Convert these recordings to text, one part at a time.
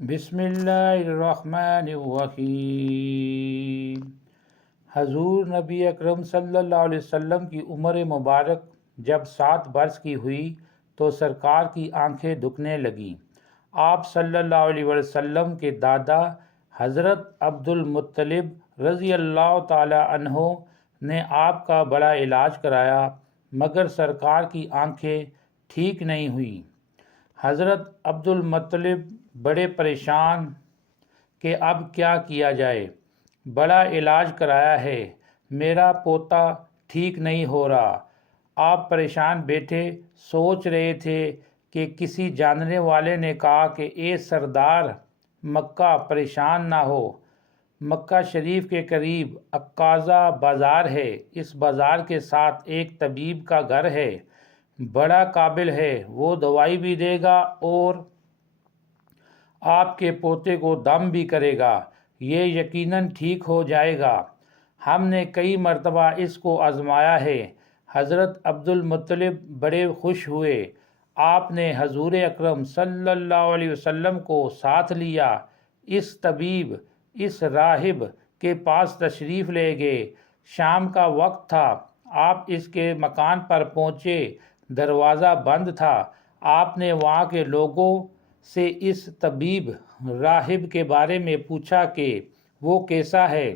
بسم اللہ الرحمن الرحیم۔ حضور نبی اکرم صلی اللہ علیہ وسلم کی عمر مبارک جب 7 برس کی ہوئی تو سرکار کی آنکھیں دکھنے لگیں۔ آپ صلی اللہ علیہ وسلم کے دادا حضرت عبد المطلب رضی اللہ تعالی عنہ نے آپ کا بڑا علاج کرایا مگر سرکار کی آنکھیں ٹھیک نہیں ہوئیں۔ حضرت عبد المطلب بڑے پریشان کہ اب کیا کیا جائے، بڑا علاج کرایا ہے، میرا پوتا ٹھیک نہیں ہو رہا۔ آپ پریشان بیٹھے سوچ رہے تھے کہ کسی جاننے والے نے کہا کہ اے سردار مکہ پریشان نہ ہو، مکہ شریف کے قریب عکاظہ بازار ہے، اس بازار کے ساتھ ایک طبیب کا گھر ہے، بڑا قابل ہے، وہ دوائی بھی دے گا اور آپ کے پوتے کو دم بھی کرے گا، یہ یقیناً ٹھیک ہو جائے گا۔ ہم نے کئی مرتبہ اس کو آزمایا ہے۔ حضرت عبد المطلب بڑے خوش ہوئے۔ آپ نے حضور اکرم صلی اللہ علیہ وسلم کو ساتھ لیا، اس طبیب، اس راہب کے پاس تشریف لے گئے۔ شام کا وقت تھا، آپ اس کے مکان پر پہنچے، دروازہ بند تھا۔ آپ نے وہاں کے لوگوں سے اس طبیب راہب کے بارے میں پوچھا کہ وہ کیسا ہے۔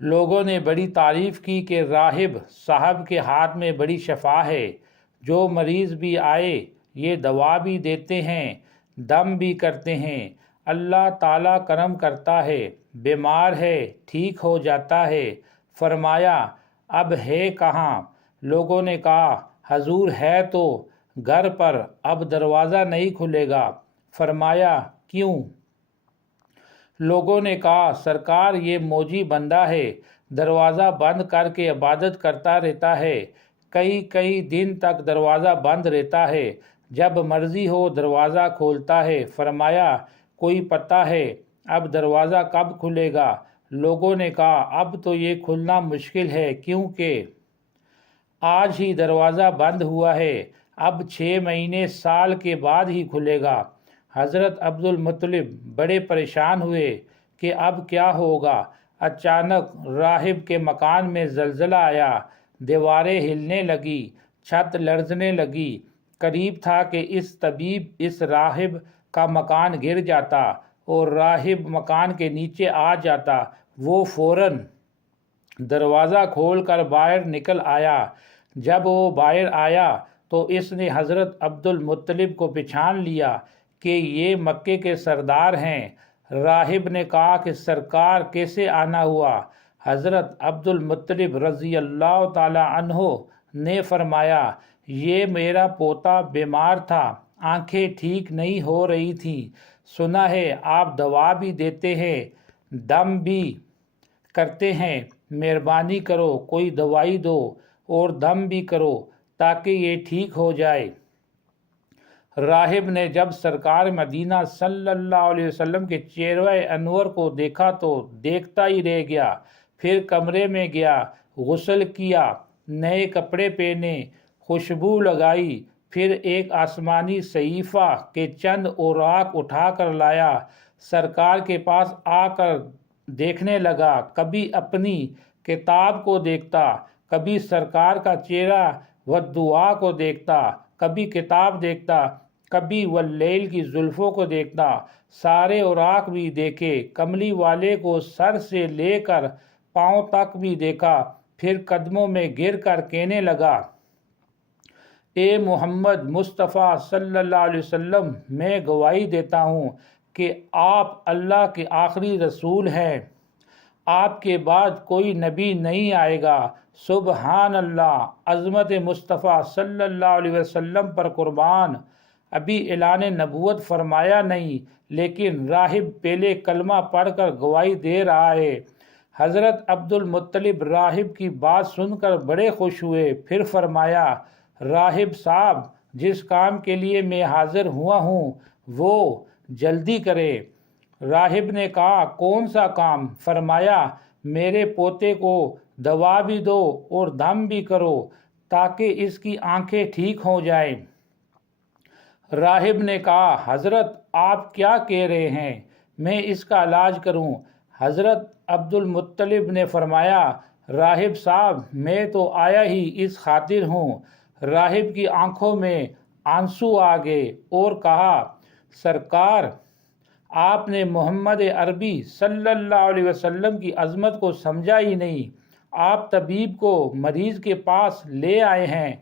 لوگوں نے بڑی تعریف کی کہ راہب صاحب کے ہاتھ میں بڑی شفا ہے، جو مریض بھی آئے یہ دوا بھی دیتے ہیں، دم بھی کرتے ہیں، اللہ تعالیٰ کرم کرتا ہے، بیمار ہے ٹھیک ہو جاتا ہے۔ فرمایا اب ہے کہاں؟ لوگوں نے کہا حضور ہے تو گھر پر، اب دروازہ نہیں کھلے گا۔ فرمایا کیوں؟ لوگوں نے کہا سرکار یہ موجی بندہ ہے، دروازہ بند کر کے عبادت کرتا رہتا ہے، کئی دن تک دروازہ بند رہتا ہے، جب مرضی ہو دروازہ کھولتا ہے۔ فرمایا کوئی پتہ ہے اب دروازہ کب کھلے گا؟ لوگوں نے کہا اب تو یہ کھلنا مشکل ہے کیونکہ آج ہی دروازہ بند ہوا ہے، اب 6 مہینے سال کے بعد ہی کھلے گا۔ حضرت عبد المطلب بڑے پریشان ہوئے کہ اب کیا ہوگا۔ اچانک راہب کے مکان میں زلزلہ آیا، دیواریں ہلنے لگی، چھت لرزنے لگی، قریب تھا کہ اس طبیب، اس راہب کا مکان گر جاتا اور راہب مکان کے نیچے آ جاتا۔ وہ فوراً دروازہ کھول کر باہر نکل آیا۔ جب وہ باہر آیا تو اس نے حضرت عبد المطلب کو پہچان لیا کہ یہ مکے کے سردار ہیں۔ راہب نے کہا کہ سرکار کیسے آنا ہوا؟ حضرت عبد المطلب رضی اللہ تعالی عنہ نے فرمایا یہ میرا پوتا بیمار تھا، آنکھیں ٹھیک نہیں ہو رہی تھیں، سنا ہے آپ دوا بھی دیتے ہیں، دم بھی کرتے ہیں، مہربانی کرو کوئی دوائی دو اور دم بھی کرو تاکہ یہ ٹھیک ہو جائے۔ راہب نے جب سرکار مدینہ صلی اللہ علیہ وسلم کے چہرہ انور کو دیکھا تو دیکھتا ہی رہ گیا، پھر کمرے میں گیا، غسل کیا، نئے کپڑے پہنے، خوشبو لگائی، پھر ایک آسمانی صحیفہ کے چند اوراق اٹھا کر لایا، سرکار کے پاس آ کر دیکھنے لگا، کبھی اپنی کتاب کو دیکھتا، کبھی سرکار کا چہرہ و دعا کو دیکھتا، کبھی کتاب دیکھتا، کبھی واللیل کی زلفوں کو دیکھتا، سارے اوراق بھی دیکھے، کملی والے کو سر سے لے کر پاؤں تک بھی دیکھا، پھر قدموں میں گر کر کہنے لگا اے محمد مصطفیٰ صلی اللہ علیہ وسلم، میں گواہی دیتا ہوں کہ آپ اللہ کے آخری رسول ہیں، آپ کے بعد کوئی نبی نہیں آئے گا۔ سبحان اللہ، عظمت مصطفیٰ صلی اللہ علیہ وسلم پر قربان، ابھی اعلان نبوت فرمایا نہیں لیکن راہب پہلے کلمہ پڑھ کر گواہی دے رہا ہے۔ حضرت عبد المطلب راہب کی بات سن کر بڑے خوش ہوئے، پھر فرمایا راہب صاحب جس کام کے لیے میں حاضر ہوا ہوں وہ جلدی کرے۔ راہب نے کہا کون سا کام؟ فرمایا میرے پوتے کو دوا بھی دو اور دم بھی کرو تاکہ اس کی آنکھیں ٹھیک ہو جائیں۔ راہب نے کہا حضرت آپ کیا کہہ رہے ہیں، میں اس کا علاج کروں؟ حضرت عبد المطلب نے فرمایا راہب صاحب میں تو آیا ہی اس خاطر ہوں۔ راہب کی آنکھوں میں آنسو آ گئے اور کہا سرکار آپ نے محمد عربی صلی اللہ علیہ وسلم کی عظمت کو سمجھا ہی نہیں۔ آپ طبیب کو مریض کے پاس لے آئے ہیں،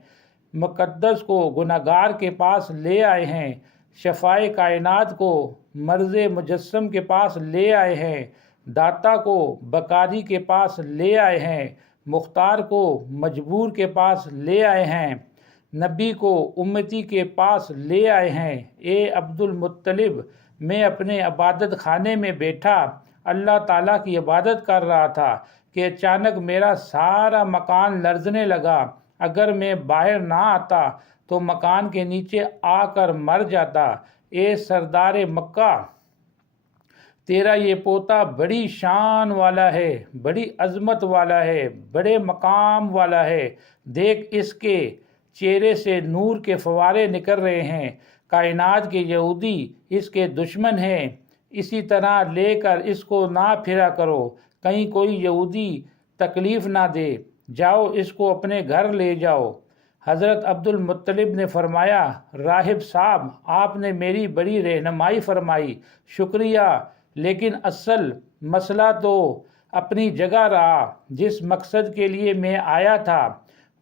مقدس کو گناہگار کے پاس لے آئے ہیں، شفائے کائنات کو مرض مجسم کے پاس لے آئے ہیں، داتا کو بکاری کے پاس لے آئے ہیں، مختار کو مجبور کے پاس لے آئے ہیں، نبی کو امتی کے پاس لے آئے ہیں۔ اے عبد المطلب میں اپنے عبادت خانے میں بیٹھا اللہ تعالیٰ کی عبادت کر رہا تھا کہ اچانک میرا سارا مکان لرزنے لگا۔ اگر میں باہر نہ آتا تو مکان کے نیچے آ کر مر جاتا۔ اے سردار مکہ تیرا یہ پوتا بڑی شان والا ہے، بڑی عظمت والا ہے، بڑے مقام والا ہے، دیکھ اس کے چہرے سے نور کے فوارے نکل رہے ہیں، کائنات کے یہودی اس کے دشمن ہیں، اسی طرح لے کر اس کو نہ پھرا کرو، کہیں کوئی یہودی تکلیف نہ دے، جاؤ اس کو اپنے گھر لے جاؤ۔ حضرت عبد المطلب نے فرمایا راہب صاحب آپ نے میری بڑی رہنمائی فرمائی، شکریہ، لیکن اصل مسئلہ تو اپنی جگہ رہا، جس مقصد کے لیے میں آیا تھا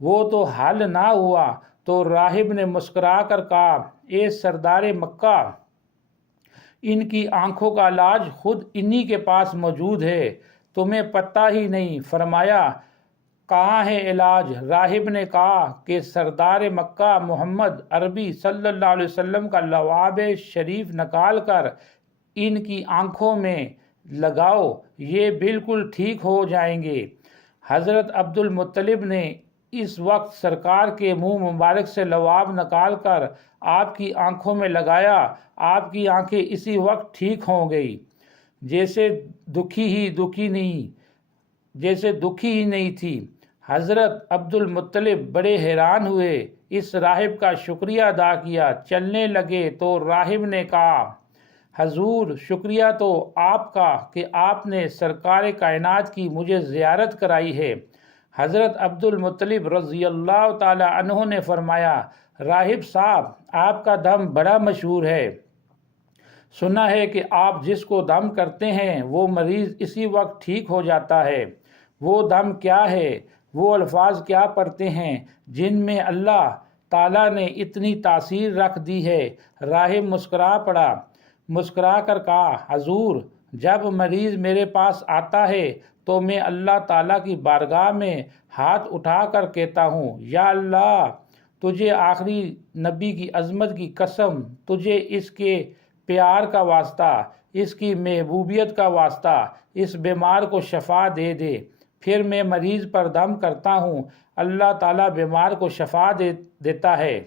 وہ تو حل نہ ہوا۔ تو راہب نے مسکرا کر کہا اے سردار مکہ ان کی آنکھوں کا علاج خود انہی کے پاس موجود ہے، تمہیں پتہ ہی نہیں۔ فرمایا کہاں ہے علاج؟ راہب نے کہا کہ سردار مکہ محمد عربی صلی اللہ علیہ وسلم کا لعاب شریف نکال کر ان کی آنکھوں میں لگاؤ، یہ بالکل ٹھیک ہو جائیں گے۔ حضرت عبد المطلب نے اس وقت سرکار کے منہ مبارک سے لعاب نکال کر آپ کی آنکھوں میں لگایا، آپ کی آنکھیں اسی وقت ٹھیک ہو گئی، جیسے دکھی ہی نہیں تھی۔ حضرت عبد المطلب بڑے حیران ہوئے، اس راہب کا شکریہ ادا کیا، چلنے لگے تو راہب نے کہا حضور شکریہ تو آپ کا کہ آپ نے سرکار کائنات کی مجھے زیارت کرائی ہے۔ حضرت عبد المطلب رضی اللہ تعالی عنہ نے فرمایا راہب صاحب آپ کا دم بڑا مشہور ہے، سنا ہے کہ آپ جس کو دم کرتے ہیں وہ مریض اسی وقت ٹھیک ہو جاتا ہے۔ وہ دم کیا ہے؟ وہ الفاظ کیا پڑھتے ہیں جن میں اللہ تعالیٰ نے اتنی تاثیر رکھ دی ہے؟ راہب مسکرا پڑا، مسکرا کر کہا حضور جب مریض میرے پاس آتا ہے تو میں اللہ تعالیٰ کی بارگاہ میں ہاتھ اٹھا کر کہتا ہوں یا اللہ تجھے آخری نبی کی عظمت کی قسم، تجھے اس کے پیار کا واسطہ، اس کی محبوبیت کا واسطہ اس بیمار کو شفا دے دے۔ پھر میں مریض پر دم کرتا ہوں، اللہ تعالیٰ بیمار کو شفا دیتا ہے۔